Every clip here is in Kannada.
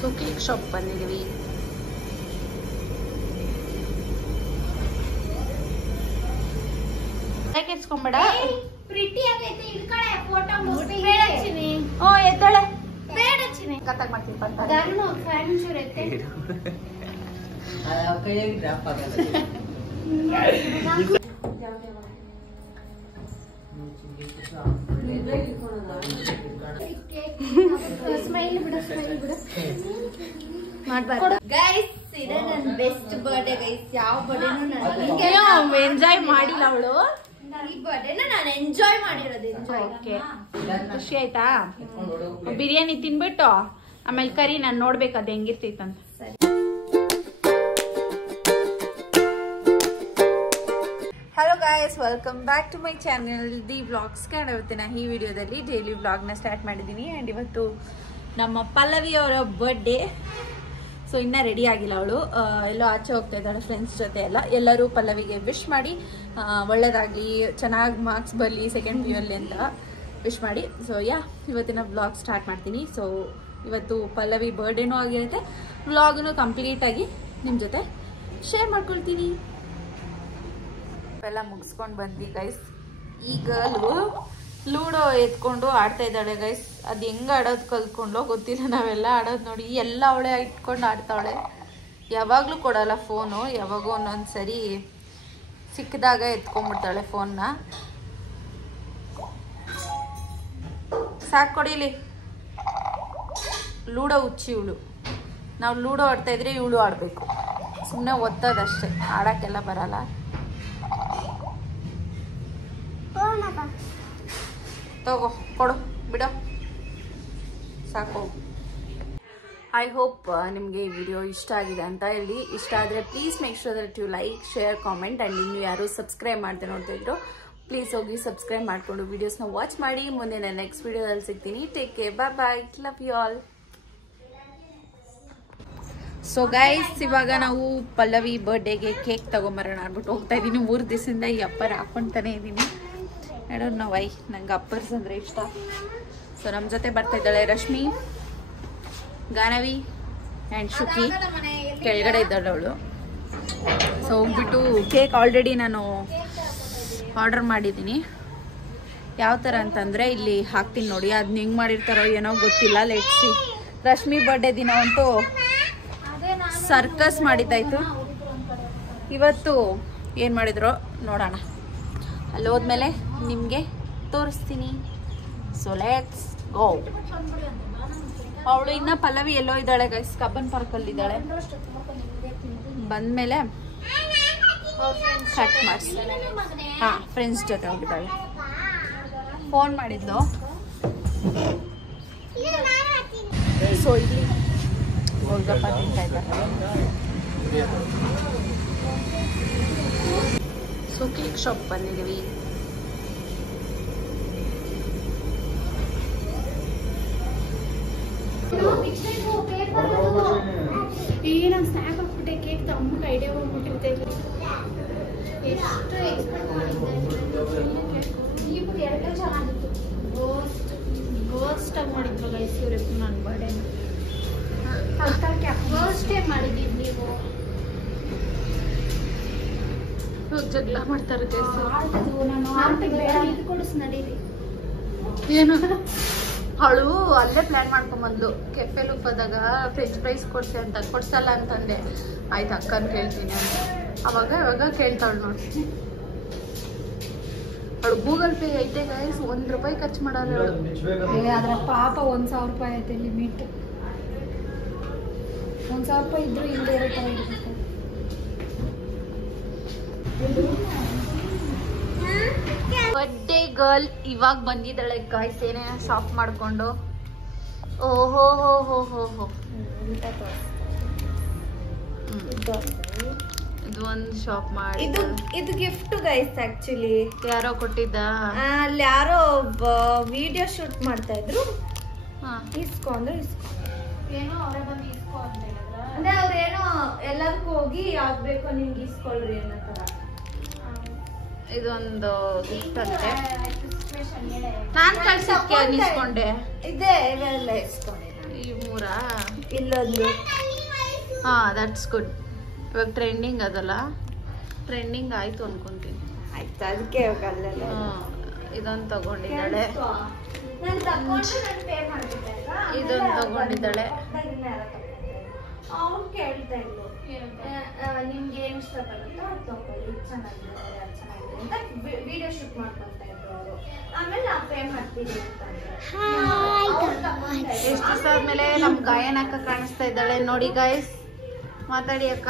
ಸೊ ಕೇಕ್ ಶಾಪ್ ಬಂದಿದ್ದೀವಿ. ಕೆಡ್ಸ್ಕೊಂಬೇಡ. ಎದ್ದಾಳೆ ಕತ್ತಾಗ ಮಾಡ್ತೀನಿ ಬೆಸ್ಟ್ ಬರ್ಡೇ ಗೈಸ್. ಯಾವ ಬರ್ಡೇನು ಎಂಜಾಯ್ ಮಾಡಿಲ್ಲ ಅವಳು. ಈ ಬರ್ಡೇನ ನಾನು ಎಂಜಾಯ್ ಮಾಡಿರೋದು. ಓಕೆ, ಖುಷಿ ಆಯ್ತಾ? ಬಿರಿಯಾನಿ ತಿನ್ಬಿಟ್ಟು ಆಮೇಲೆ ಕರಿ, ನಾನು ನೋಡ್ಬೇಕು ಅದು ಹೆಂಗಿರ್ತೈತಂತ. Hello guys, welcome back to my channel the vlogs. ಇವತ್ತಿನ ಈ ವಿಡಿಯೋದಲ್ಲಿ ಡೈಲಿ ವ್ಲಾಗ್ನ ಸ್ಟಾರ್ಟ್ ಮಾಡಿದ್ದೀನಿ. ಆ್ಯಂಡ್ ಇವತ್ತು ನಮ್ಮ ಪಲ್ಲವಿ ಅವರ ಬರ್ಡೇ. ಸೊ ಇನ್ನೂ ರೆಡಿ ಆಗಿಲ್ಲ ಅವಳು, ಎಲ್ಲೋ ಆಚೆ ಹೋಗ್ತಾ ಇದ್ದಾಳೆ ಫ್ರೆಂಡ್ಸ್ ಜೊತೆ ಎಲ್ಲ. ಎಲ್ಲರೂ ಪಲ್ಲವಿಗೆ ವಿಶ್ ಮಾಡಿ ಒಳ್ಳೇದಾಗಲಿ, ಚೆನ್ನಾಗಿ ಮಾರ್ಕ್ಸ್ ಬರಲಿ ಸೆಕೆಂಡ್ PU ಅಲ್ಲಿ ಅಂತ ವಿಶ್ ಮಾಡಿ. ಸೊ ಇವತ್ತಿನ ವ್ಲಾಗ್ ಸ್ಟಾರ್ಟ್ ಮಾಡ್ತೀನಿ. ಸೊ ಇವತ್ತು ಪಲ್ಲವಿ ಬರ್ಡೇನೂ ಆಗಿರುತ್ತೆ, ವ್ಲಾಗ್ನು ಕಂಪ್ಲೀಟಾಗಿ ನಿಮ್ಮ ಜೊತೆ ಶೇರ್ ಮಾಡ್ಕೊಳ್ತೀನಿ. ಎಲ್ಲ ಮುಗಿಸ್ಕೊಂಡು ಬಂದ್ವಿ ಗೈಸ್. ಈಗ ಲೂಡೋ ಎತ್ಕೊಂಡು ಆಡ್ತಾ ಇದ್ದಾಳೆ ಗೈಸ್. ಅದು ಹೆಂಗೆ ಆಡೋದು ಕಲ್ತ್ಕೊಂಡ್ಲೋ ಗೊತ್ತಿಲ್ಲ. ನಾವೆಲ್ಲ ಆಡೋದು ನೋಡಿ ಎಲ್ಲ ಅವಳೇ ಇಟ್ಕೊಂಡು ಆಡ್ತಾವಳೆ. ಯಾವಾಗಲೂ ಕೊಡಲ್ಲ ಫೋನು, ಯಾವಾಗೂ ಒಂದೊಂದು ಸರಿ ಸಿಕ್ಕಿದಾಗ ಎತ್ಕೊಂಡ್ಬಿಡ್ತಾಳೆ ಫೋನ್ನ. ಸಾಕು ಕೊಡಿಲಿ. ಲೂಡೋ ಹುಚ್ಚಿ ಇವಳು. ನಾವು ಲೂಡೋ ಆಡ್ತಾ ಇದ್ರೆ ಇವಳು ಆಡಬೇಕು. ಸುಮ್ಮನೆ ಒತ್ತದಷ್ಟೇ, ಆಡೋಕ್ಕೆಲ್ಲ ಬರಲ್ಲ. ತಗೋ, ಕೊಡು, ಬಿಡೋ, ಸಾಕು. ಐ ಹೋಪ್ ನಿಮಗೆ ಈ ವಿಡಿಯೋ ಇಷ್ಟ ಆಗಿದೆ ಅಂತ ಹೇಳಿ. ಇಷ್ಟ ಆದರೆ please make sure that you like, share, comment. And ಇನ್ನು ಯಾರು ಸಬ್ಸ್ಕ್ರೈಬ್ ಮಾಡ್ದೆ ನೋಡ್ತಾ ಇದ್ರು ಪ್ಲೀಸ್ ಹೋಗಿ ಸಬ್ಸ್ಕ್ರೈಬ್ ಮಾಡಿಕೊಂಡು ವಿಡಿಯೋಸ್ನ ವಾಚ್ ಮಾಡಿ. ಮುಂದೆ ನಾನು ನೆಕ್ಸ್ಟ್ ವಿಡಿಯೋದಲ್ಲಿ ಸಿಗ್ತೀನಿ. Take care, bye bye, love you all. So guys, ಇವಾಗ ನಾವು ಪಲ್ಲವಿ ಬರ್ಡೇಗೆ ಕೇಕ್ ತಗೊಂಬರೋಣ ಅಂದ್ಬಿಟ್ಟು ಹೋಗ್ತಾ ಇದ್ದೀನಿ. 3 ದಿವಸದಿಂದ ಈ ಅಪ್ಪರ್ ಹಾಕ್ಕೊತಾನೆ ಇದ್ದೀನಿ. ಐ ಡೋಂಟ್ ನೋ ವೈ, ನಂಗೆ ಅಪ್ಪರ್ಸ್ ಅಂದರೆ ಇಷ್ಟ. ಸೊ ನಮ್ಮ ಜೊತೆ ಬರ್ತಾ ಇದ್ದಾಳೆ ರಶ್ಮಿ, ಗಾನವಿ ಆ್ಯಂಡ್ ಶುಕಿ. ಕೆಳಗಡೆ ಇದ್ದಾಳೆ ಅವಳು. ಸೊ ಹೋಗ್ಬಿಟ್ಟು ಕೇಕ್ ಆಲ್ರೆಡಿ ನಾನು ಆರ್ಡರ್ ಮಾಡಿದ್ದೀನಿ. ಯಾವ ಥರ ಅಂತಂದರೆ ಇಲ್ಲಿ ಹಾಕ್ತೀನಿ ನೋಡಿ. ಅದನ್ನ ಹೆಂಗೆ ಮಾಡಿರ್ತಾರೋ ಏನೋ ಗೊತ್ತಿಲ್ಲ. ಲೆಟ್ಸಿ. ರಶ್ಮಿ ಬರ್ಡೇ ದಿನ ಅಂತೂ ಸರ್ಕಸ್ ಮಾಡಿದ್ದಾಯ್ತು. ಇವತ್ತು ಏನು ಮಾಡಿದ್ರು ನೋಡೋಣ. ಅಲ್ಲಿ ಹೋದ್ಮೇಲೆ ನಿಮಗೆ ತೋರಿಸ್ತೀನಿ. So let's go. ಅವಳು ಇನ್ನ ಪಲ್ಲವಿ ಎಲ್ಲೋ ಇದ್ದಾಳೆ ಗೈಸ್, ಕಬ್ಬನ್ ಪಾರ್ಕಲ್ಲಿ ಇದ್ದಾಳೆ. ಬಂದ್ಮೇಲೆ ಕಟ್ ಮಾಡಿಸಿ. ಫ್ರೆಂಡ್ಸ್ ಜೊತೆ ಹೋಗಿದ್ದಾಳೆ. ಫೋನ್ ಮಾಡಿದ್ಲು. ಸೊ ಇಲ್ಲಿ ಗೋಲ್ಗಪ್ಪ ತಿಂತಾ ಇದ್ದಾರೆ. ಸೊ ಕೇಕ್ ಶಾಪ್ ಬಂದಿದ್ದೀವಿ. ನಾನು ಸ್ನ್ಯಾಪ್ ಹಾಕ್ಬಿಟ್ಟೆ, ಕೇಕ್ ತಗೊಂಡ್ಬಿಟ್ಟು ಐಡಿಯಾ ಹೋಗ್ಬಿಟ್ಟಿರ್ತೈತೆ. ಎಷ್ಟು ಎಕ್ಸ್ಪೆಕ್ಟ್ ಮಾಡಿದ್ದೆ. ಇವ್ರು 2 ಚೆನ್ನಾಗಿತ್ತು. ಗೋಸ್ಟ್ ಆಗಿ ಮಾಡಿದ್ರು ಗೈಸ್ ಇವರಿಬ್ರು ನನ್ನ ಬರ್ಡೇನ. ಗೋಸ್ಟೇ ಮಾಡಿದ್ದೀವಿ ನೀವು. ಜಗಳ ಮಾಡ್ತಾರೆ ನಡೀರಿ. ಏನು ಅವಳು ಅಲ್ಲೇ ಪ್ಲಾನ್ ಮಾಡ್ಕೊಂಬಂದ್ಲು. ಕೆಫೆ ಲೂಫಾದಾಗ ಫ್ರೆಂಚ್ ಫ್ರೈಸ್ ಕೊಡ್ಸಿ ಅಂತ. ಕೊಡ್ಸಲ್ಲ ಅಂತಂದೆ. ಆಯ್ತು ಅಕ್ಕನ ಕೇಳ್ತೀನಿ ಅಂತ. ಅವಾಗ ಕೇಳ್ತಾವಳು ನೋಡಿ. ಅವಳು ಗೂಗಲ್ ಪೇ ಐತೆ ಗೈಸ್, ₹1 ಖರ್ಚು ಮಾಡಲ್ಲ ಅವಳು. ಅದ್ರ ಪಾಪ 1,000 ರೂಪಾಯಿ ಐತೆ ಲಿಮಿಟ್. 1,000 ರೂಪಾಯಿ ಇದ್ರು ಇಲ್ಲಿ ಇರೋ ಥರ ಇರಬೇಕು. ಬರ್ಡೇ ಗರ್ಲ್ ಇವಾಗ ಬಂದಿದ್ದಾಳೆ ಗಾಯ್ಸ್, ಏನೇ ಶಾಪ್ ಮಾಡ್ಕೊಂಡು. ಓಹೋ ಹೋ ಹೋ ಹೋ ಹೋ. ಇದು ಒಂದು ಶಾಪ್ ಮಾಡಿ. ಇದು ಗಿಫ್ಟ್ ಗೈಸ್. ಆಕ್ಚುಲಿ ಯಾರೋ ಕೊಟ್ಟಿದ್ದ. ಅಲ್ಲಿ ಯಾರೋ ವಿಡಿಯೋ ಶೂಟ್ ಮಾಡ್ತಾ ಇದ್ರು. ಇಸ್ಕೊಂಡ್ರು ಏನೋ ಅವರೇ ಬಂದು ಇಸ್ಕೊ ಅಂತ ಹೇಳಿದ್ರ. ಅಂದ್ರೆ ಅವ್ರೇನೋ ಎಲ್ಲದಕ್ಕೂ ಹೋಗಿ ಯಾವ್ದು ಬೇಕೋ ನಿಮ್ಗೆ ಇಸ್ಕೊಳ್ರಿ ಅನ್ನೋ ತರ. ಇದೊಂದು ಗಿಫ್ಟ್ ಅಂತೆ. ನಾನ್ ಕಳ್ಸಕ್ಕೆ ಇಸ್ಕೊಂಡೆ. ಇದೇ ಇವೆಲ್ಲ ಇಸ್ಕೊಂಡಿದ್ದೆ. ಈ 3 ಇಲ್ಲೊಂದು. ಹಾ ದಟ್ಸ್ ಗುಡ್. ಇವಾಗ ಟ್ರೆಂಡಿಂಗ್ ಅದಲ್ಲ, ಟ್ರೆಂಡಿಂಗ್ ಆಯ್ತು ಅನ್ಕೊಂತೀನಿ. ಆಯ್ತು, ಅದಕ್ಕೆ ಅಲ್ಲೆಲ್ಲ ಇದೊಂದು ತಗೊಂಡಿದ್ದಾಳೆ, ನಾನು ತಗೊಂಡು ನಾನು ಪೇ ಮಾಡ್ಬಿಟ್ಟೆ ಅಲ್ವಾ? ಇದೊಂದು ತಗೊಂಡಿದ್ದಾಳೆ. ಅವ್ನು ಕೇಳ್ತಾ ಇದ್ಲು ನಿಮ್ಗೆ ಏನ್ ಇಷ್ಟ ಬರುತ್ತೋ ಅದು ತಗೊಳ್ಳಿ, ಚೆನ್ನಾಗಿದೆ ಅದು ಚೆನ್ನಾಗಿದೆ ಅಂತ ವಿಡಿಯೋ ಶೂಟ್ ಮಾಡ್ಕೊಂತ ಇದ್ರು ಅವರು. ಆಮೇಲೆ ನಾವು ಪೇ ಮಾಡ್ತೀವಿ ಅಂತಂದ್ರೆ ಎಷ್ಟು ದಿವಸ ಆದ್ಮೇಲೆ ನಮ್ ಗಾಯನ ಅಕ್ಕ ಕಾಣಿಸ್ತಾ ಇದ್ದಾಳೆ ನೋಡಿ ಗೈಸ್. ಮಾತಾಡಿ ಅಕ್ಕ.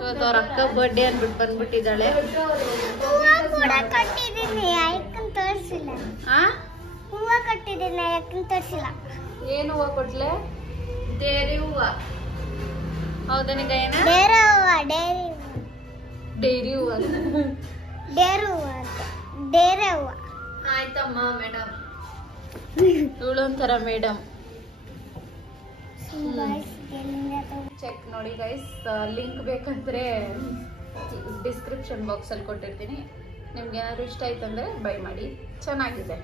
ಇವತ್ತು ಅವ್ರ ಅಕ್ಕ ಬರ್ಡೇ ಅನ್ಬಿಟ್ಟು ಬಂದ್ಬಿಟ್ಟಿದ್ದಾಳೆ. ಹೂವ ಕಟ್ಟಿದ್ದೀನಿ, ಯಾಕಂತ ತೋರಿಸಿಲ್ಲ. ಏನು ಹೂವ ಕೊಟ್ಲೆ? ಡೇರಿ ಹೂವ. ಹೌದನಿ ಗಾಯನ? ಡೇರೆ ಹೂವ, ಡೇರಿ ಡೈರಿ ಹೂವ. ಡೇರು ಹೂವ ಅಂತ, ಡೇರೆ ಹೂವ. ಆಯ್ತಮ್ಮ ಮೇಡಮ್, ಇವಳೊಂಥರ ಮೇಡಮ್. ಚೆಕ್ ನೋಡಿ ಗೈಸ್, ಲಿಂಕ್ ಬೇಕಂದ್ರೆ ಡಿಸ್ಕ್ರಿಪ್ಷನ್ ಬಾಕ್ಸಲ್ಲಿ ಕೊಟ್ಟಿರ್ತೀನಿ. ನಿಮ್ಗೆ ಏನಾದ್ರು ಇಷ್ಟ ಆಯ್ತಂದ್ರೆ ಬೈ ಮಾಡಿ. ಚೆನ್ನಾಗಿದೆ,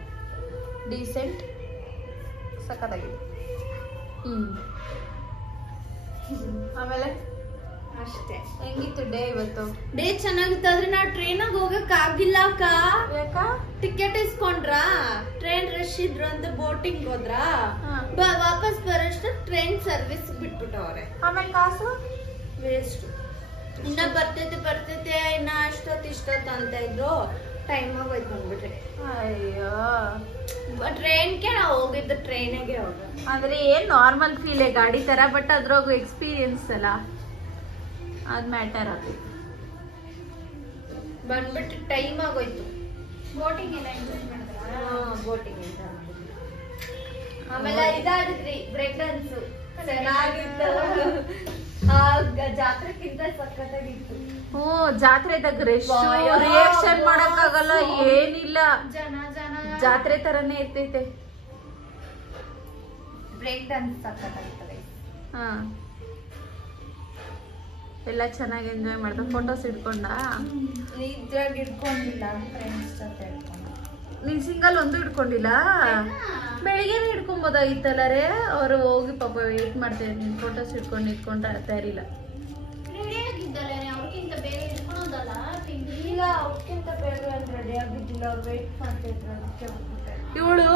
ಡೀಸೆಂಟ್, ಸಖತ್ತಾಗಿದೆ. ಆಮೇಲೆ ಅಷ್ಟೇ. ಹೆಂಗಿತ್ತು ಡೇ ಇವತ್ತು? ಡೇ ಚೆನ್ನಾಗಿತ್ತು, ಆದ್ರೆ ನಾವು ಟ್ರೈನಾಗ ಹೋಗಕ್ ಆಗಿಲ್ಲ ಅಕ್ಕ. ಯಾಕ? ಟಿಕೆಟ್ ಇಸ್ಕೊಂಡ್ರಾ, ಟ್ರೈನ್ ರಶ್ ಇದ್ರು ಅಂತ ಬೋಟಿಂಗ್ ಹೋದ್ರಾ, ವಾಪಸ್ ಬರೋಷ್ಟು ಟ್ರೈನ್ ಸರ್ವಿಸ್ ಬಿಟ್ಬಿಟ್ಟವ್ರೆ. ಆಮೇಲೆ ಕಾಸು ವೇಸ್ಟ್. ಇನ್ನ ಬರ್ತೈತೆ ಇನ್ನ ಇಷ್ಟೊತ್ತು ಅಂತ ಇದ್ರು, ಟೈಮ್ ಆಗೋಯ್ತು ಬಂದ್ಬಿಟ್ರೆ. ಅಯ್ಯೋ, ಟ್ರೈನ್ಗೆ ನಾವು ಹೋಗಿದ್ದು, ಟ್ರೈನಿಗೆ ಹೋಗ ಅಂದ್ರೆ ಏನ್ ನಾರ್ಮಲ್ ಫೀಲ್ ಗಾಡಿ ತರ, ಬಟ್ ಅದ್ರಾಗ ಎಕ್ಸ್ಪೀರಿಯನ್ಸ್ ಅಲ್ಲ, ಅದ್ ಮ್ಯಾಟರ್ ಅದು. ಬಂದ್ಬಿಟ್ಟು ಟೈಮ್ ಆಗೋಯ್ತು. ಬೋಟಿಂಗ್ ಎಲ್ಲ ಎಂಜಾಯ್ ಮಾಡಿದ್ರಾ? ಬೋಟಿಂಗ್ ಅಂತ ಆಮೇಲೆ ಇದಾಡಿದ್ರಿ ಬ್ರೇಕ್ ಡಾನ್ಸ್, ಚೆನ್ನಾಗಿತ್ತು. ಜಾತ್ರೆಕ್ಕಿಂತ ಸಖತ್ತಾಗಿತ್ತು. ಜಾತ್ರೆದಾಗ ರಿಯಾಕ್ಷನ್ ಮಾಡಕ್ಕಾಗಲ್ಲ, ಏನಿಲ್ಲ, ಜನ ಜಾತ್ರೆ ತರನೇ ಇರ್ತೈತೆ. ಬ್ರೇಕ್ ಡಾನ್ಸ್ ಸಖತ್ತಾಗಿರ್ತದೆ. ಹಾ, ಎಲ್ಲ ಚೆನ್ನಾಗಿ ಎಂಜಾಯ್ ಮಾಡ್ದ. ಫೋಟೋಸ್ ಇಟ್ಕೊಂಡ? ಇದ್ರಾಗ ಇಟ್ಕೊಂಡಿಲ್ಲ, ಫ್ರೆಂಡ್ಸ್ ಜೊತೆ ಇಟ್ಕೊಂಡ. ನೀನ್ ಸಿಂಗಲ್ ಒಂದು ಇಟ್ಕೊಂಡಿಲ್ಲ? ಬೆಳಿಗ್ಗೆನೆ ಇಟ್ಕೊಬೋದಾಗಿತ್ತಲ್ಲ ರೇ. ಅವ್ರು ಹೋಗಿ ಪಾಪ ವೇಟ್ ಮಾಡ್ತಾರೆ, ನೀನ್ ಫೋಟೋಸ್ ಇಟ್ಕೊಂಡು ಅರ್ಥ ಇರಲಿಲ್ಲ. ರೆಡಿ ಆಗಿದ್ದಲ್ಲ, ಅವ್ರಿಗಿಂತ ಬೇಗ ಇಟ್ಕೊಳೋದಲ್ಲ. ಇಲ್ಲ, ಅವ್ರಿಗಿಂತ ಬೇಗ ರೆಡಿ ಆಗಿದ್ದಿಲ್ಲ, ಅವ್ರು ವೇಟ್ ಮಾಡ್ತಿದ್ರು, ಅದಕ್ಕೆ ಹೋಗ್ಬಿಟ್ಟೆ. ಇವಳು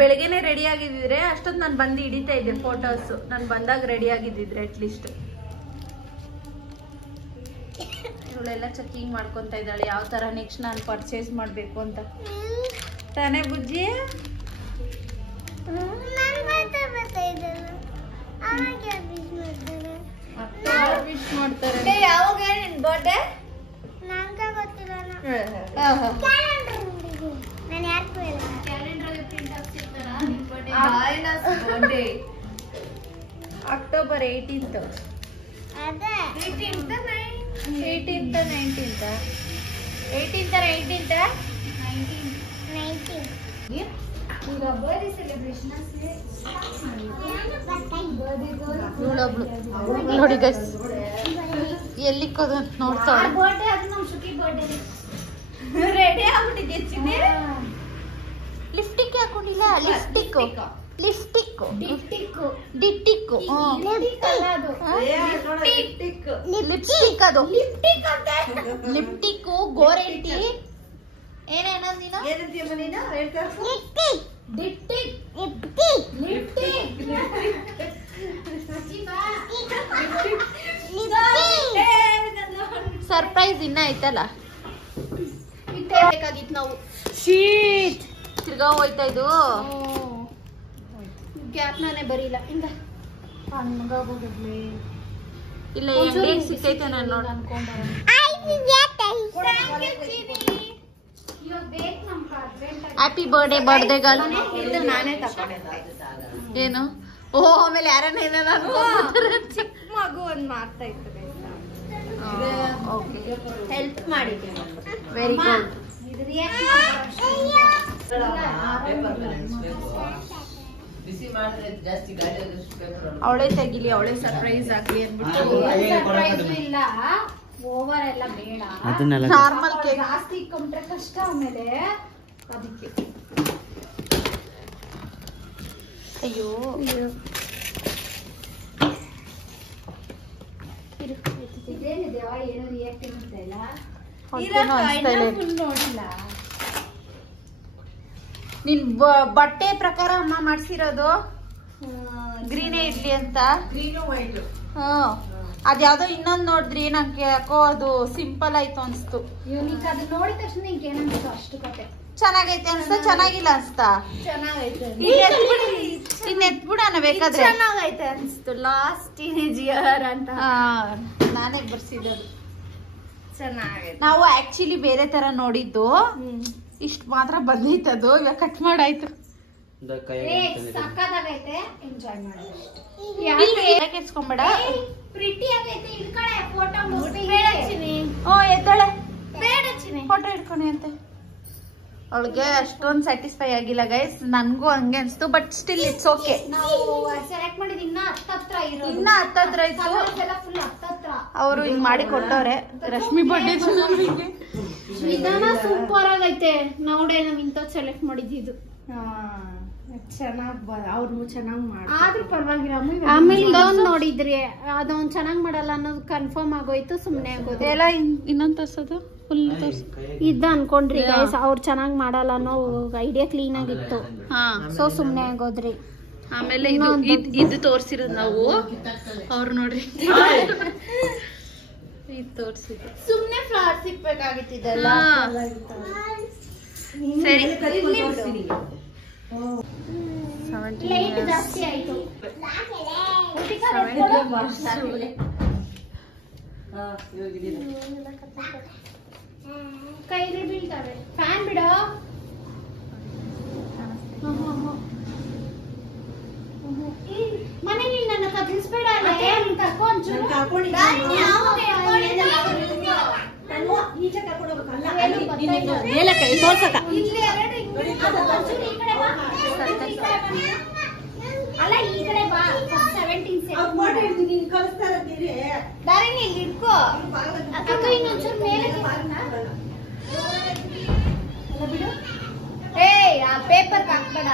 ಬೆಳಗ್ಗೆನೆ ರೆಡಿ ಆಗಿದ್ರೆ ಅಷ್ಟೊತ್ತು ನಾನು ಬಂದು ಹಿಡಿತಾ ಇದ್ದೆ ಫೋಟೋಸ್. ನಾನು ಬಂದಾಗ ರೆಡಿ ಆಗಿದ್ದಿದ್ರೆ ಅಟ್ಲೀಸ್ಟ್. ಇವಳೆಲ್ಲ ಚೆಕಿಂಗ್ ಮಾಡ್ಕೊಂತ ಇದ್ದಾಳೆ ಯಾವ ತರ ನೆಕ್ಸ್ಟ್ ನಾನು ಪರ್ಚೇಸ್ ಮಾಡ್ಬೇಕು ಅಂತ. ತಾನೇ ಬುಜ್ಜಿ? ವಿಶ್ ಮಾಡ್ತಾರೆ. ಯಾವಾಗ ನಿನ್ ಬರ್ಡೇ? ನಂಗೆ ಗೊತ್ತಿಲ್ಲ. ನಾನು ಯಾರಿಗೂ ಹೇಳಿಲ್ಲ. ಕ್ಯಾಲೆಂಡರ್ ಪ್ರಿಂಟ್ ಹಾಕ್ಸಿರ್ತಾರ ನಿಮ್ ಬರ್ಡೇ. October 18th. ಅದೇ 18th 18th 19th 19. ಇವಳೊಬ್ಳು ನೋಡಿ ಗೈಸ್, ಎಲ್ಲಿಕ್ಕೋದು ನೋಡ್ತಾಳೆ. ಬರ್ಡೇ ಅದು ನಮ್ಮ ಶುಕಿ ಬರ್ಡೇ. ರೆಡಿ ಆಗ್ಬಿಟ್ಟಿದ್ದೆ ಚಿನ್ನಿ. ಲಿಪ್ಸ್ಟಿಕ್ ಹಾಕೊಂಡಿಲ್ಲ? ಲಿಪ್ಸ್ಟಿಕ್ ಲಿಪ್ಸ್ಟಿಕ್ ಟಿಕ್ಕು ಡಿಟ್ಟಿಕ್ಕು ಲಿಪ್ಸ್ಟಿಕ್ ಅದು ಲಿಪ್ಟಿಕ್ಕು ಗೋರೆಂಟಿ ಏನೇನೋ ನೀನು ಡಿಟ್ಟಿಕ್ ಸರ್ಪ್ರೈಸ್ ಇನ್ನ ಐತಲ್ಲ. ಬೇಕಾಗಿತ್ತು ನಾವು. ಶೀಟ್ ತಿರ್ಗಾ ಹೋಯ್ತಾ ಇದು. ಗ್ಯಾಪ್ನಾನೆ ಬರೀಲ್ಲ ಹಿಂಗ ಇಲ್ಲ ಎಂಗೇಜ್ ಸಿಕ್ಕೈತೆ ನಾನು ನೋಡ್ ಹ್ಯಾಪಿ ಬರ್ಡೇ ಬರ್ಡೇ ಗರ್ಲ್. ಇದು ನಾನೇ ತಗೊಂಡೆ. ಏನು ಓ ಆಮೇಲೆ ಯಾರನ್ನ ಏನೋ ನಾನು ಚಿಕ್ಕ ಮಗು ಒಂದ್ ಮಾಡ್ತಾ ಇರ್ತದೆ. ಹೆಲ್ಪ್ ಮಾಡಿದ್ದೀನಿ. Very good. ಅವಳೇ ತೆಗಿಲಿ, ಅವಳೇ ಸರ್ಪ್ರೈಸ್ ಆಗ್ಲಿ ಅಂದ್ಬಿಟ್ಟು. ಇಲ್ಲ ಓವರ್ ಎಲ್ಲ ಬೇಡ, ನಾರ್ಮಲ್ ಕೇಕ್ ಜಾಸ್ತಿ ಇಕ್ಕೊಂಡ್ರೆ ಕಷ್ಟ. ಆಮೇಲೆ ಅದಕ್ಕೆ ಅಯ್ಯೋ ನಿನ್ ಬಟ್ಟೆ ಪ್ರಕಾರ ಅಮ್ಮ ಮಾಡ್ಸಿರೋದು ಗ್ರೀನೇ ಇಡ್ಲಿ ಅಂತ. ಅದ್ಯಾವ್ದೋ ಇನ್ನೊಂದ್ ನೋಡಿದ್ರಿ, ನಂಗೆ ಯಾಕೋ ಅದು ಸಿಂಪಲ್ ಆಯ್ತು ಅನ್ಸ್ತು. ನೋಡಿದ ತಕ್ಷಣ ಏನಂತ ಅಷ್ಟು ಕತೆ ಚೆನ್ನಾಗೈತೆ ಅನ್ಸ್ತಾ ಚೆನ್ನಾಗಿಲ್ಲ ಅನ್ಸ್ತಾ? ಚೆನ್ನಾಗೈತೆ. ಇನ್ ಎತ್ಬಿಡೋಣ ಬೇಕಾದ್ರೆ. ಚೆನ್ನಾಗೈತೆ ಅನ್ಸ್ತು. ಲಾಸ್ಟ್ ಟೀನೇಜ್ ಇಯರ್ ಅಂತ ನಾನೇ ಬರ್ಸಿರೋದು. ಚೆನ್ನಾಗೈತೆ. ನಾವು ಆಕ್ಚುಲಿ ಬೇರೆ ತರ ನೋಡಿದ್ದು, ಇಷ್ಟ ಮಾತ್ರ ಬಂದೈತದು. ಇವಾಗ ಕಟ್ ಮಾಡಾಯ್ತು. ಸಕ್ಕತ್ತಾಗೈತೆ, ಎಂಜಾಯ್ ಮಾಡಿ. ಕೆಡ್ಸ್ಕೊಂಬೇಡ. ಪ್ರಿಟಿ ಆಗೈತೆ. ಇದ್ ಕಡೆ ಫೋಟೋ ಎದ್ದಾಳೆ ಬೇಡ ಚಿನಿ. ಫೋಟೋ ಇಟ್ಕೊಣಿ ಅಂತೆ. ಅವಳಿಗೆ ಅಷ್ಟೊಂದು ಸ್ಯಾಟಿಸ್ಫೈ ಆಗಿಲ್ಲ ಗೈಸ್, ನನ್ಗೂ ಹಂಗೆ ಅನ್ಸ್ತು. But still it's okay. ನಾವು ಸೆಲೆಕ್ಟ್ ಮಾಡಿದ್ ಇನ್ನ ಹತ್ತತ್ರ ಇರೋದು. ಇನ್ನ ಹತ್ತತ್ರ ಇತ್ತು. ಫುಲ್ ಹತ್ತತ್ರ ಅವರು ಹಿಂಗ್ ಮಾಡಿ ಕೊಟ್ಟವ್ರೆ. ರಶ್ಮಿ ಬರ್ಡೇ ನಿಧಾನ ಸೂಪರ್ ಆಗೈತೆ. ನೋಡೇ ನಾವ್ ಇಂಥದ್ ಸೆಲೆಕ್ಟ್ ಮಾಡಿದ್ದು. ಚೆನ್ನಾಗ್ ಅವ್ರು ಚೆನ್ನಾಗ್ ಮಾಡಿ ಆದ್ರೂ ಪರವಾಗಿಲ್ಲ. ಆಮೇಲೆ ಇದೊಂದ್ ನೋಡಿದ್ರಿ, ಅದೊಂದ್ ಚೆನ್ನಾಗ್ ಮಾಡಲ್ಲ ಅನ್ನೋದು ಕನ್ಫರ್ಮ್ ಆಗೋಯ್ತು. ಸುಮ್ನೆ ಆಗೋದು. ಎಲ್ಲ ಇನ್ನೊಂದ್ ತೋರ್ಸೋದು ಫುಲ್ ತೋರ್ಸ ಇದ್ದ ಅನ್ಕೊಂಡ್ರಿ ಗೈಸ್, ಅವ್ರು ಚೆನ್ನಾಗ್ ಮಾಡಲ್ಲ ಅನ್ನೋ ಐಡಿಯಾ ಕ್ಲೀನ್ ಆಗಿತ್ತು. ಸೊ ಸುಮ್ನೆ ಆಗೋದ್ರಿ. ಆಮೇಲೆ ಇದು ತೋರ್ಸಿರೋದು ನಾವು. ಅವ್ರು ನೋಡ್ರಿ ಇದು ತೋರ್ಸಿದ್ರು. ಸುಮ್ನೆ ಫ್ಲವರ್ ಸಿಕ್ಬೇಕಾಗಿತ್ತಿದ್ದಲ್ಲ. ಸರಿ ಲೈಟ್ ಜಾಸ್ತಿ ಆಯ್ತು. ಕೈಲಿ ಬೀಳ್ತವೆ. ಫ್ಯಾನ್ ಬಿಡೋ. ಮನೇಲಿ ನನ್ನ ಕದಿಸ್ಬೇಡ. ಅಲ್ಲ ಈ ಕಡೆ ಬಾ. 17 ದಾರಿನಿ ಇಲ್ಲಿ ಇಟ್ಕೋ. ಅಕ್ಕ ಇನ್ನೊಂಚೂರು ಮೇಲೆ ಬಿಡು. ಏಯ್ ಆ ಪೇಪರ್ ಹಾಕ್ಬೇಡ.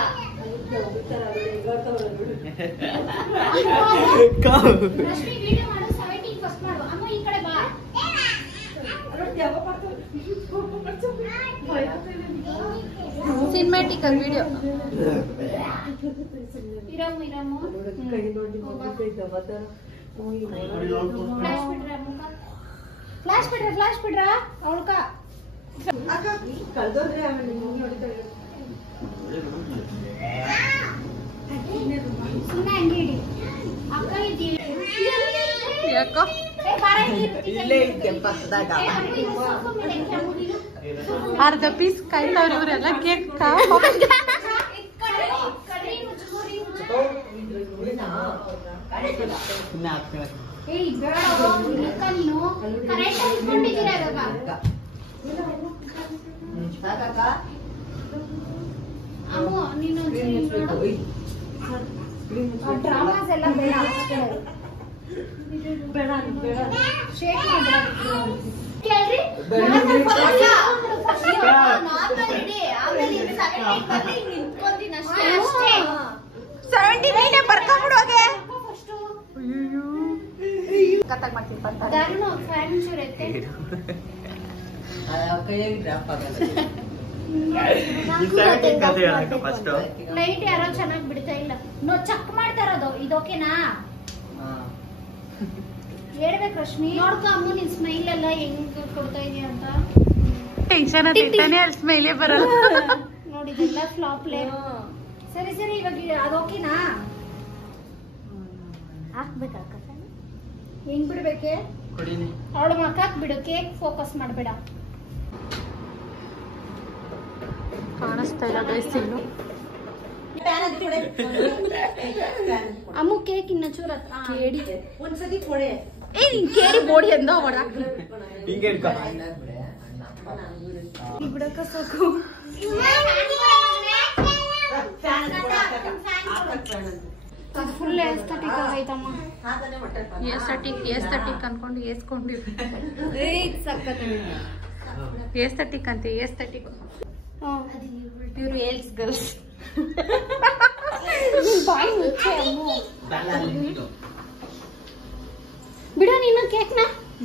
ರಶ್ಮಿ ವಿಡಿಯೋ ಮಾಡು. 17 ಫಸ್ಟ್ ಮಾಡು. ಅಮ್ಮ ಈ ಕಡೆ ಬಾ. Cinematic video. ಇರಮ್ಮ ಫ್ಲಾಶ್ ಬಿಡ್ರ ಅವಳ್ಕ. ಸುಮ್ಮನೆ ಹಂಗೆ ಇಡಿ. ಅಕ್ಕ ಇದ್ದೀವಿ ಯಾಕೋ ಅರ್ಧ ಪೀಸ್ ಕಾಯ್ತಾವ್ರಿ ಇವರೆಲ್ಲ. ಕೇಕ್ ನೀನು ಕರೆಕ್ಟ್ ಇಟ್ಕೊಂಡಿದ್ದೀರಾ ಇವಾಗ. ಅಮ್ಮ ನೀನು ಡ್ರಾಮಾಸ್ ಎಲ್ಲ ಬೇಡ. ಶೇಕ್ ಕೇಳ್ರಿ. ಲೈಟ್ ಯಾರೋ ಚೆನ್ನಾಗಿ ಬಿಡ್ತಾ ಇಲ್ಲ. ಚೆಕ್ ಮಾಡ್ತಾ ಇರೋದು ಇದು. ಓಕೆನಾ? ಹೇಳ್ಬೇಕು ರಶ್ಮಿ. ನೋಡ್ಕೊ ಅಮ್ಮ ನಿನ್ ಸ್ಮೈಲ್ ಎಲ್ಲ ಹೆಂಗ್ ಕೊಡ್ತಾ ಇದೀಯ ಅಂತ. ಟೆನ್ಷನ್ ಅಲ್ಲಿ ಸ್ಮೈಲೇ ಬರಲ್ಲ. ನೋಡಿದೆಲ್ಲ ಫ್ಲಾಪ್ಲೆ. ಸರಿ ಇವಾಗ ಅದು ಓಕೆನಾ? ಹಾಕ್ಬೇಕಾಕ ಹೆಂಗ್ ಬಿಡ್ಬೇಕೆ? ಅವಳ ಮಕ್ಕ ಬಿಡು. ಕೇಕ್ ಫೋಕಸ್ ಮಾಡ್ಬೇಡ. ಕಾಣಿಸ್ತಾ ಇಲ್ಲ ಗೈಸ್ ಇನ್ನು. ಅಮ್ಮ ಕೇಕ್ ಇನ್ನ ಚೂರ ಕೇಳಿ ಒಂದ್ಸತಿ ಕೊಡೆ. ನೀನ್ ಕೇಳಿ ಬೋಡಿ ಅಂದ ಬಿಡಕ ಸಾಕು. Full aesthetic ಆಗೈತಮ್ಮ. ಎಸ್ಥೆಟಿಕ್ ಅನ್ಕೊಂಡು ಏಸ್ಕೊಂಡಿವಿ. ಎಸ್ಥೆಟಿಕ್ ಅಂತ ಎಸ್ಥೆಟಿಕ್. ಇವ್ರು ಏಲ್ಸ್ ಗರ್ಲ್ಸ್. ಬಿಡು ನೀನು ಕೇಕ್ನ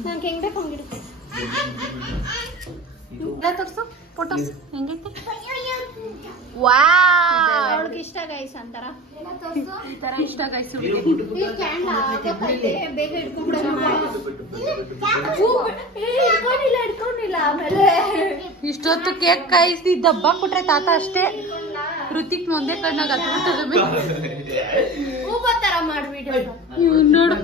ನಂಗೆ ಹೆಂಗ್ ಬೇಕು ಹಂಗಿಡು ತೋರ್ಸು ಫೋಟೋಸ್ ಹೆಂಗೈತೆ ಅವಳಿಗೆ ಇಷ್ಟ ಗೈಸ್ ಅಂತಾರ ಈ ತರ ಇಷ್ಟ ಗೈಸ್ ಬೇಗ ಇಟ್ಕೊಂಡಿಲ್ಲ ಆಮೇಲೆ ಇಷ್ಟೊತ್ತು ಕೇಕ್ ಕಾಯಿಸಿ ದಬ್ಬ ಕೊಟ್ರೆ ತಾತ ಅಷ್ಟೇ ಋತಿಕ್ ಒಂದೇ ಕಣ್ಣಾಗ ಹೂ ತರ ಮಾಡ್ಬಿಡು ನೋಡು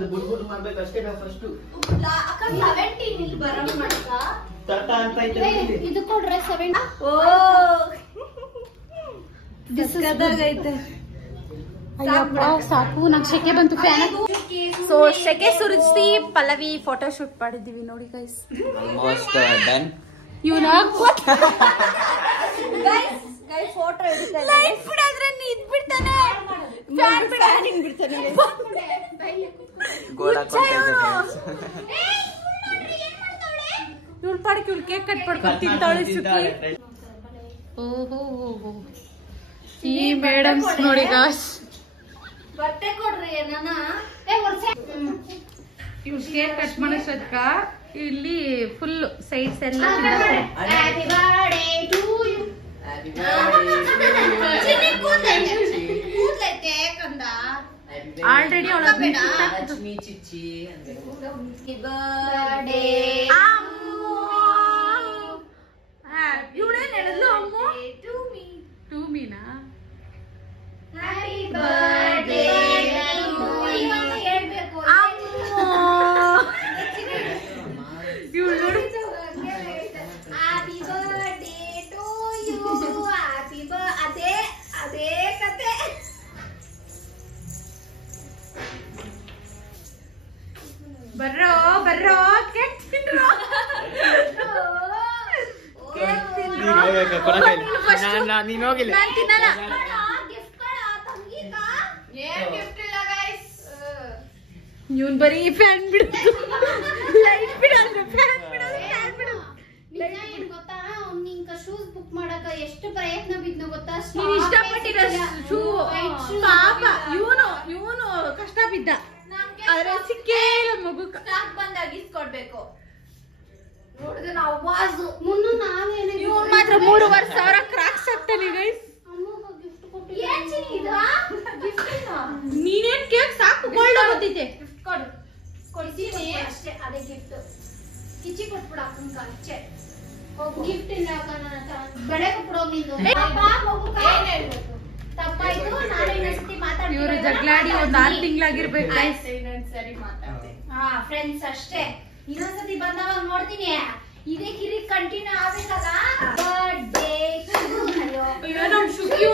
ಇದು ಕೊಡ್ರೆ 7 ಓ ಐತೆ ಅಯ್ಯಪ್ಪ ಸಾಕು ನಂಗೆ ಶೆಕೆ ಬಂತು ಫ್ಯಾನ್ ಸೊ ಶೆಕೆ ಸುರಿಸಿ ಪಲ್ಲವಿ ಫೋಟೋ ಶೂಟ್ ಮಾಡಿದ್ದೀವಿ ನೋಡಿ ಗೈಸ್ ಇವನ ಫೋಟೋ ಲೈಟ್ ಬಿಡಾದ್ರೆ ನೀದ್ ಬಿಡ್ತಾನೆ ಫ್ಯಾನ್ ಬಿಡ್ತಾನೆ ಇವಳು ಪಾಡಕ್ಕೆ ಇವಳು ಕೇಕ್ ಕಟ್ ಮಾಡ್ಕೊಂಡು ತಿಂತಾಳೆ ಸುಖಿ ಓಹೋ ಈ ಮೇಡಮ್ಸ್ ನೋಡಿ ಗಾಸ್ ಬಟ್ಟೆ ಕೊಡ್ರಿ ನನ್ನ ಇವ್ಳು ಕೇಕ್ ಕಟ್ ಮಾಡೋಷ್ಟಕ್ಕ ಇಲ್ಲಿ ಫುಲ್ ಸೈಡ್ಸ್ ಎಲ್ಲ ಹ್ಯಾಪಿ ಬರ್ತ್ಡೇ ಟು ಯು ಕೂದಲೈತೆ ಕಂದ ಆಲ್ರೆಡಿ ಅವಳ ಲಕ್ಷ್ಮಿ ಚಿಚ್ಚಿ ಹ್ಯಾಪಿ ಬರ್ತ್ಡೇ ಇವಳೇನ್ ಹೇಳಿದ್ಲು ಅಮ್ಮ ಟೂ ಮೀನಾ ಹ್ಯಾಪಿ ಬರ್ತ್ಡೇ ಹೇಳ್ಬೇಕು ಇವಳು ನೋಡಿ happy birthday to you happy birthday ಅದೇ ಕತೆ ಬರ್ರೋ ಕೇಕ್ ತಿನ್ರೋ ನೀನ್ ಹೋಗಿಲ್ಲ ನಾನ್ ತಿನ್ನಲ್ಲ ಇವನ್ ಬರೀ ಫ್ಯಾನ್ ಬಿಡುದು ಲೈಟ್ ಬಿಡಲ್ಲ ಫ್ಯಾನ್ ಬಿಡೋದು ಗೊತ್ತಾ ನಿಂಕ ಶೂಸ್ ಬುಕ್ ಮಾಡಕ ಎಷ್ಟು ಪ್ರಯತ್ನ ಬಿದ್ನು ಗೊತ್ತಾ ನೀನ್ ಇಷ್ಟಪಟ್ಟಿರೋ ಶೂ ಪಾಪ ಇವನು ಕಷ್ಟ ಬಿದ್ದ ಆದ್ರೆ ಸಿಕ್ಕೇ ಇಲ್ಲ ಮಗು ಸ್ಟಾಕ್ ಬಂದಾಗ ಇಸ್ಕೊಡ್ಬೇಕು ನೋಡಿದ್ರೆ ನಾವು ವಾಸು ಮುನ್ನು ನಾವೇನೇ ಇವನ್ ಮಾತ್ರ 3,500 ಕ್ರಾಕ್ಸ್ ಆಗ್ತಾನೆ ಗೈಸ್ ಅಮ್ಮಗ ಗಿಫ್ಟ್ ಕೊಟ್ಟು ಏನ್ ಚಿನಿ ಇದು ನೀನೇನ್ ಕೇಕ್ ಸಾಕು ಗೋಲ್ಡ್ ಆಗುತ್ತೈತೆ ಗಿಫ್ಟ್ ಕೊಡು ಕೊಡ್ತೀನಿ ಅಷ್ಟೇ ಅದೇ ಗಿಫ್ಟ್ ಕಿಚ್ಚಿ ಕೊಟ್ಬಿಡ ಅಕ್ಕಂಕ ಅಷ್ಟೇ ಗಿಫ್ಟ್ ಇಲ್ಲ ಅಕ್ಕ ನನ್ನ ಹತ್ರ ಬೆಳೆ ಕೊಟ್ಬಿಡೋ ನೀನು ಏನ್ ಹೇಳ್ಬೇಕು ತಪ್ಪಾಯ್ತು ನಾಳೆ ಇನ್ನೊಂದ್ಸತಿ ಮಾತಾಡ್ತೀನಿ ಇವ್ರು ಜಗಳಾಡಿ ಒಂದ್ 6 ತಿಂಗಳಾಗಿರ್ಬೇಕು ಗೈಸ್ ಇನ್ನೊಂದ್ಸರಿ ಮಾತಾಡ್ತೀನಿ ಹಾ ಫ್ರೆಂಡ್ಸ್ ಅಷ್ಟೇ ಇನ್ನೊಂದ್ಸತಿ ಬಂದವಾಗ ನೋಡ್ತೀನಿ ಇದೇ ಕಿರಿ ಕಂಟಿನ್ಯೂ ಆಗ್ಬೇಕಲ್ಲ ಬರ್ತ್ಡೇ ಅಯ್ಯೋ ನಮ್ ಶುಕಿ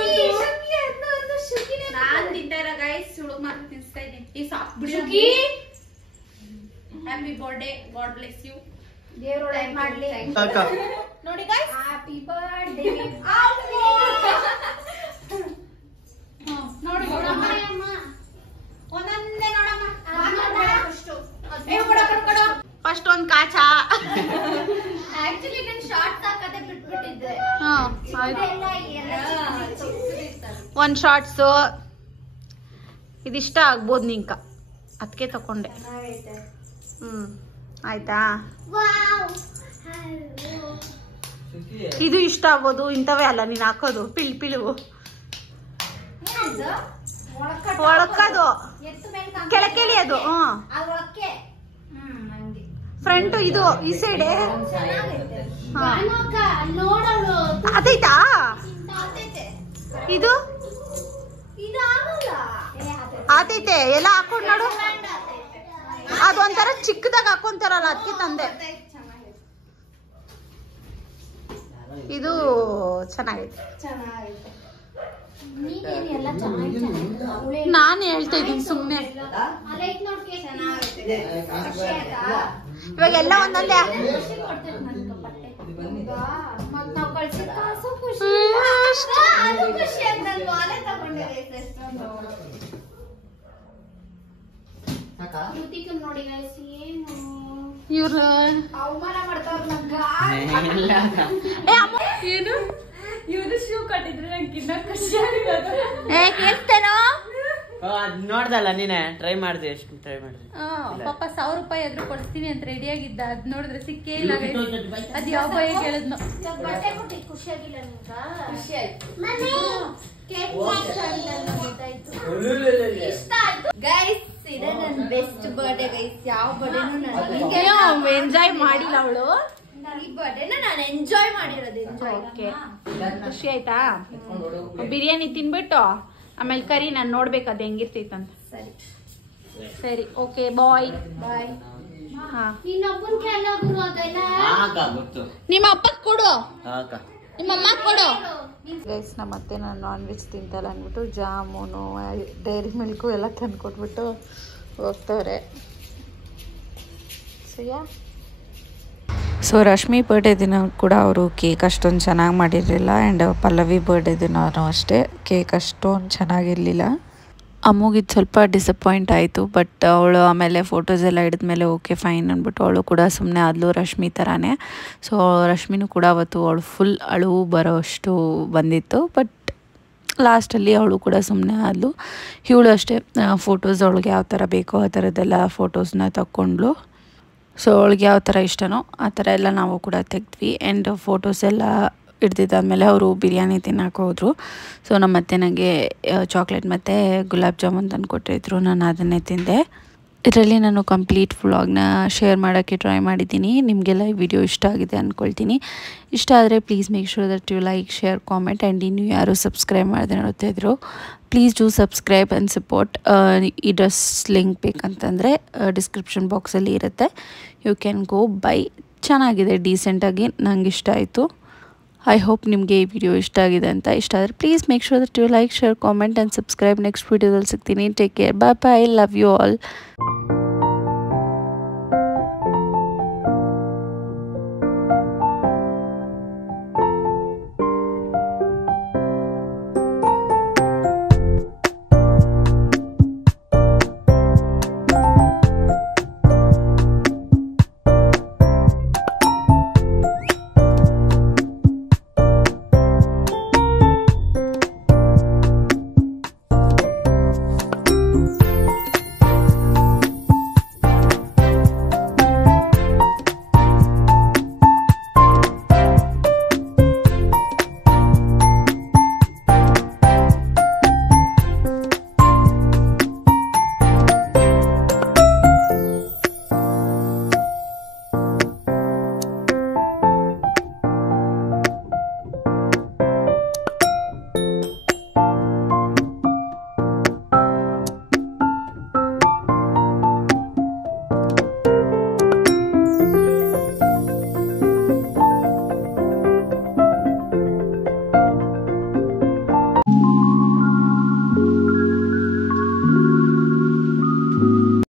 ನಾನ್ ತಿಂತಾ ಇರೋ ಗೈಸ್ ಸುಳುಗ್ ಮಾತ್ರ ತಿನ್ಸ್ತಾ ಇದ್ದೀನಿ ಈ ಸಾಕ್ ಬಿಡಿ Shuki happy birthday god bless you ದೇವ್ರು ಒಳ್ಳೇದ್ ಮಾಡ್ಲಿ ನೋಡಿ ಗೈಸ್ ಹ್ಯಾಪಿ ಬರ್ತ್ಡೇ ನೋಡಿ ನೋಡಮ್ಮ ಅಮ್ಮ ಒಂದೊಂದೇ ನೋಡಮ್ಮ ಅಷ್ಟು ಫಸ್ಟ್ ಒಂದ್ ಕಾಚ ಆಕ್ಚುಲಿ ನಾನು ಶಾರ್ಟ್ಸ್ ಹಾಕದೆ ಬಿಟ್ಬಿಟ್ಟಿದ್ದೆ ಹಾ ಆಯ್ತು ಇದೆಲ್ಲ ಒಂದ್ ಶಾರ್ಟ್ಸ್ ಇದಿಷ್ಟ ಆಗ್ಬೋದು ನಿಂಕ ಅದಕ್ಕೆ ತಕೊಂಡೆ ಚೆನ್ನಾಗೈತೆ ಆಯ್ತಾ ವಾವ್ ಇದು ಇಷ್ಟ ಆಗ್ಬೋದು ಇಂಥವೇ ಅಲ್ಲ ನೀನ್ ಹಾಕೋದು ಪಿಳುವು ಏನಿದು ಒಳಕ್ಕದು ಎತ್ತು ಮೇಲೆ ಕೆಳಕೆಳಿ ಅದು ಅದು ಒಳಕ್ಕೆ ಹಂಗೆ ಫ್ರಂಟ್ ಇದು ಈ ಸೈಡೆ ಚೆನ್ನಾಗೈತೆ ಹಾ. ಅಕ್ಕ ನೋಡೋಳು ಅದೈತಾ ಆತೈತೆ ಇದು ಇದು ಆಗಲ್ಲ ಆತೈತೆ ಎಲ್ಲ ಹಾಕೊಂಡ್ ನೋಡು ಅದೊಂಥರ ಚಿಕ್ಕದಾಗ ಹಾಕೊಂತಾರಲ್ಲ ಅದಕ್ಕೆ ತಂದೆ ಇದು ಚೆನ್ನಾಗೈತೆ ಚೆನ್ನಾಗೈತೆ ನೀನೇನು ಎಲ್ಲ ಚೆನ್ನಾಗಿ ನಾನ್ ಹೇಳ್ತಾ ಇದ್ದೀನಿ ಸುಮ್ನೆ ಅಲ್ಲೈತ್ ನೋಡ್ಕೆ ಚೆನ್ನಾಗೈತೆ ಇವಾಗ ಎಲ್ಲ ಒಂದೊಂದೇ ಕೊಡ್ತೇನೆ ನನ್ಗೆ ಬಟ್ಟೆ ಮತ್ ನಾವ್ ಕಳ್ಸಿದ ಕಾಸು ಖುಷಿ ಅದು ಖುಷಿ ಅಂತ ನಾನು ವಾಲೆ ತಗೊಂಡಿದ್ದೆ ಋತಿಕನ್ ನೋಡಿ ಗೈಸ್ ಏನು ಇವ್ರ ಅವಮಾನ ಮಾಡ್ತಾವ್ರ ನಂಗ ಏ ಅಮ್ಮ ಏನು ಇವ್ರು ಶೂ ಕಟ್ಟಿದ್ರೆ ನಂಗೆ ಇನ್ನ ಖುಷಿ ಆಗಿರೋದು. ಕೇಳ್ತೇನೋ ನೋಡ್ದಲ್ಲ ನೀನೆ ಟ್ರೈ ಮಾಡ್ದೆ ಎಷ್ಟು ಟ್ರೈ ಮಾಡ್ದೆ ಪಾಪ 1000 ರೂಪಾಯಿ ಆದ್ರೂ ಕೊಡ್ತೀನಿ ಅಂತ ರೆಡಿ ಆಗಿದ್ದ. ಅದ್ ನೋಡಿದ್ರೆ ಸಿಕ್ಕೇ ಇಲ್ಲ. ಅದ್ ಯಾವ ಭಯ ಕೇಳಿದ್ನು. ಬಟ್ಟೆ ಕೊಟ್ಟು ಖುಷಿ ಆಗಿಲ್ಲ ನಿಂಗ? ಖುಷಿ ಆಯ್ತು. ಗೈಸ್ ಇದೆ ನನ್ನ ಬೆಸ್ಟ್ ಬರ್ಡೇ ಗೈಸ್. ಯಾವ ಬರ್ಡೇನು ನಾನು ಎಂಜಾಯ್ ಮಾಡಿಲ್ಲ ಅವಳು. ಈ ಬರ್ಡೇನ ನಾನು ಎಂಜಾಯ್ ಮಾಡಿರೋದು. ಎಂಜಾಯ್. ಓಕೆ, ಖುಷಿ ಆಯ್ತಾ? ಬಿರಿಯಾನಿ ತಿನ್ಬಿಟ್ಟು ಆಮೇಲೆ ಕರಿ, ನಾನು ನೋಡ್ಬೇಕು ಅದು ಹೆಂಗಿರ್ತೈತಂತ. ಸರಿ ಸರಿ, ಓಕೆ, ಬಾಯ್. ಬಾಯ್. ಹಾ, ಇನ್ನೊಬ್ಬನ್ ಕೆಲ ಗುರು ಅದೆಲ್ಲ ಗೊತ್ತು. ನಿಮ್ಮ ಅಪ್ಪಗೆ ಕೊಡು, ಅಕ್ಕ ನಿಮ್ಮ ಅಮ್ಮ ಕೊಡು. ಗೈಸ್, ನಮ್ಮ ಅತ್ತೆ ನಾನು ನಾನ್ ವೆಜ್ ತಿಂತಲ್ಲ ಅಂದ್ಬಿಟ್ಟು ಜಾಮೂನು, ಡೈರಿ ಮಿಲ್ಕು ಎಲ್ಲ ತಂದು ಕೊಟ್ಬಿಟ್ಟು ಹೋಗ್ತವ್ರೆ. ಸೊ ರಶ್ಮಿ ಬರ್ಡೇ ದಿನ ಕೂಡ ಅವರು ಕೇಕ್ ಅಷ್ಟೊಂದು ಚೆನ್ನಾಗಿ ಮಾಡಿರಲಿಲ್ಲ. ಆ್ಯಂಡ್ ಪಲ್ಲವಿ ಬರ್ಡೇ ದಿನವೂ ಅಷ್ಟೇ ಕೇಕ್ ಅಷ್ಟೊಂದು ಚೆನ್ನಾಗಿರಲಿಲ್ಲ. ಅಮ್ಮಗಿದು ಸ್ವಲ್ಪ ಡಿಸಪಾಯಿಂಟ್ ಆಯಿತು. ಬಟ್ ಅವಳು ಆಮೇಲೆ ಫೋಟೋಸ್ ಎಲ್ಲ ಹಿಡಿದ್ಮೇಲೆ ಓಕೆ ಫೈನ್ ಅಂದ್ಬಿಟ್ಟು ಅವಳು ಕೂಡ ಸುಮ್ಮನೆ ಆದಳು, ರಶ್ಮಿ ಥರನೇ. ಸೊ ರಶ್ಮಿನೂ ಕೂಡ ಅವತ್ತು ಅವಳು ಫುಲ್ ಅಳು ಬರೋ ಅಷ್ಟು ಬಂದಿತ್ತು. ಬಟ್ ಲಾಸ್ಟಲ್ಲಿ ಅವಳು ಕೂಡ ಸುಮ್ಮನೆ ಆದಳು. ಇವಳು ಅಷ್ಟೇ ಫೋಟೋಸ್ ಅವಳಿಗೆ ಯಾವ ಥರ ಬೇಕೋ ಆ ಥರದ್ದೆಲ್ಲ ಫೋಟೋಸ್ನ ತಗೊಂಡ್ಳು. ಸೊ ಅವಳಿಗೆ ಯಾವ ಥರ ಇಷ್ಟನೋ ಆ ಥರ ಎಲ್ಲ ನಾವು ಕೂಡ ತೆಗೆದ್ವಿ. ಆ್ಯಂಡ್ ಫೋಟೋಸ್ ಎಲ್ಲ ಹಿಡ್ದಿದ್ದಾದಮೇಲೆ ಅವರು ಬಿರಿಯಾನಿ ತಿನ್ನೋಕೆ ಹೋದರು. ಸೊ ನಮ್ಮ ಅತ್ತೆ ನನಗೆ ಚಾಕ್ಲೇಟ್ ಮತ್ತು ಗುಲಾಬ್ ಜಾಮೂನ್ ತಂದು ಕೊಟ್ಟಿದ್ರು. ನಾನು ಅದನ್ನೇ ತಿಂದೆ. ಇದರಲ್ಲಿ ನಾನು ಕಂಪ್ಲೀಟ್ ವ್ಲಾಗ್ನ ಶೇರ್ ಮಾಡೋಕ್ಕೆ ಟ್ರೈ ಮಾಡಿದ್ದೀನಿ. ನಿಮಗೆಲ್ಲ ಈ ವಿಡಿಯೋ ಇಷ್ಟ ಆಗಿದೆ ಅಂದ್ಕೊಳ್ತೀನಿ. ಇಷ್ಟ ಆದರೆ please make sure that you like, share, comment. And ಇನ್ನು ಯಾರು ಸಬ್ಸ್ಕ್ರೈಬ್ ಮಾಡದೆ ನೋಡ್ತಾ ಇದ್ರು please do subscribe and support. ಈ ಡ್ರೆಸ್ ಲಿಂಕ್ ಬೇಕಂತಂದರೆ ಡಿಸ್ಕ್ರಿಪ್ಷನ್ ಬಾಕ್ಸಲ್ಲಿ ಇರುತ್ತೆ. You can go by. ಚೆನ್ನಾಗಿದೆ, ಡೀಸೆಂಟಾಗಿ, ನಂಗೆ ಇಷ್ಟ ಆಯಿತು. ಐ ಹೋಪ್ ನಿಮಗೆ ಈ ವಿಡಿಯೋ ಇಷ್ಟ ಆಗಿದೆ ಅಂತ. ಇಷ್ಟ ಆದರೆ please make sure that you like, share, comment and subscribe. Next ವೀಡಿಯೋದಲ್ಲಿ ಸಿಗ್ತೀನಿ. Take care, bye bye, love you all.